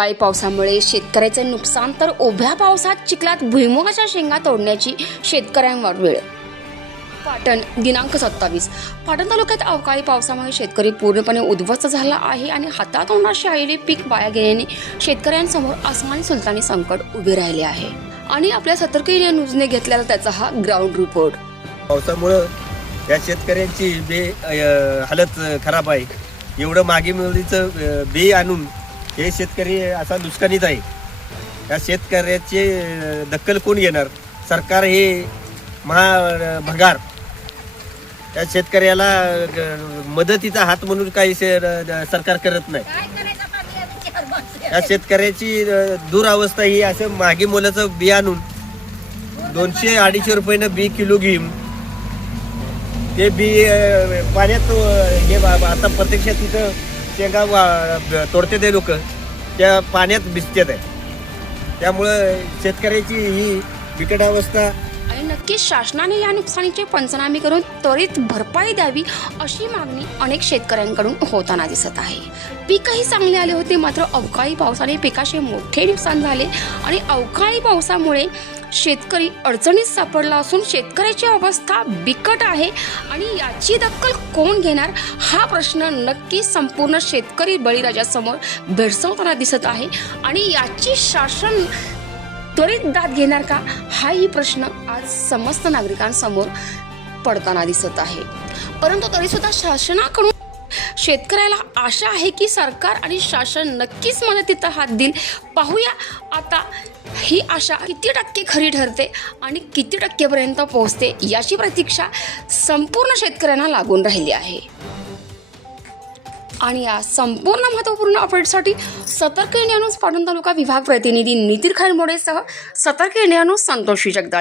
अवकाळी पावसामुळे शेतकऱ्याचं नुकसान तर उभ्या पावसात चिखलात भुईमुगाच्या शेंगा तोडण्याची शेतकऱ्यांवर वेळ. पाटण दिनांक सत्तावीस. पाटण तालुक्यात अवकाळी पावसामुळे शेतकरी पूर्णपणे उद्ध्वस्त झाला आहे आणि हातातोंडाशी आलेले पीक वाया गेल्याने शेतकऱ्यांसमोर आसमानी सुलतानी संकट उभे राहिले आहे. आणि आपल्या सतर्कतेने न्यूजने घेतलेला त्याचा हा ग्राउंड रिपोर्ट. पावसामुळं या शेतकऱ्यांची बे हालत खराब आहे. एवढं मागे मुलीचं बे बी आणून हे शेतकरी असा नुकसानीत आहे. या शेतकऱ्याचे दखल कोण घेणार? सरकार हे महा भगार त्या शेतकऱ्याला मदतीचा हात म्हणून काही सरकार करत नाही. या शेतकऱ्याची दुरावस्था ही असं मागे मोलाचं बी आणून दोनशे अडीचशे रुपयानं बी किलो घेऊन ते बी पाण्यात हे आता प्रत्यक्षात तिथं शेंगा वा- तोडते ते लोक. त्या पाण्यात भिजतात आहे त्यामुळं शेतकऱ्याची ही बिकट अवस्था. आणि नक्कीच शासनाने या नुकसानीचे पंचनामे करून त्वरित भरपाई द्यावी अशी मागणी अनेक शेतकऱ्यांकडून होताना दिसत आहे. पीकही चांगले आले होते मात्र अवकाळी पावसाने पिकाचे मोठे नुकसान झाले. आणि अवकाळी पावसामुळे शेतकरी अडचणीत सापडला असून शेतकऱ्याची अवस्था बिकट आहे आणि याची दखल कोण घेणार हा प्रश्न नक्की संपूर्ण शेतकरी बळीराजासमोर भेडसावताना दिसत आहे. आणि याची शासन त्वरित दाद घेणार का? हाही प्रश्न आज समस्त नागरिकांसमोर पडताना दिसत आहे. परंतु तरीसुद्धा शासनाकडून शेतकऱ्याला आशा आहे की सरकार आणि शासन नक्कीच मदतीचा हात देईल. पाहूया आता ही आशा किती टक्के खरी ठरते आणि किती टक्केपर्यंत पोहोचते याची प्रतीक्षा संपूर्ण शेतकऱ्यांना लागून राहिली आहे. आणि या संपूर्ण महत्त्वपूर्ण अपडेटसाठी सतर्क इंडिया न्यूज पाटण तालुका विभाग प्रतिनिधी नितीन खानमोडेसह सतर्क इंडिया न्यूज संतोषी जगदाळे.